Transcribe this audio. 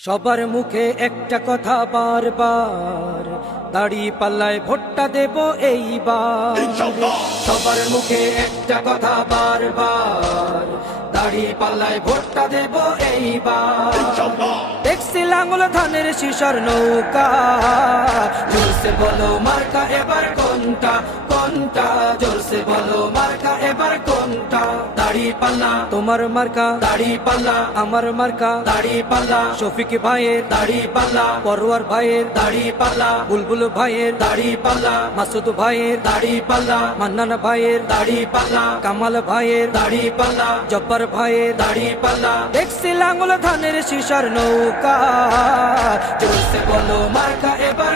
সবার মুখে একটা কথা বারবার, দাড়ি পাল্লায় ভোটটা দেব এইবার। সবার মুখে একটা কথা বারবার, দাড়ি পাল্লায় ভোটটা দেব এইবার। দেখছি লাঙ্গল ধানের শিশার নৌকা, জোরসে বলো মার্কা এবার কোনটা কোনটা, জোরসে বলো মার্কা এবার কোনটা। দাড়ি পাল্লা তোমার মার্কা, দাড়ি পাল্লা আমার মার্কা, দাড়ি পাল্লা শফিক ভাইয়ের দাড়ি পাল্লা, পরোয়ার ভাইয়ের দাড়ি পাল্লা, বুলবুল ভাইয়ের দাড়ি পাল্লা, মাসুদ ভাইয়ের দাড়ি পাল্লা, মান্নান ভাইয়ের দাড়ি পাল্লা, কামাল ভাইয়ের দাড়ি পাল্লা, জব্বার ভাইয়ের দাড়ি পাল্লা। দেখছি লাঙ্গল ধানের শিশার নৌকা, জোরসে বলো মার্কা এবার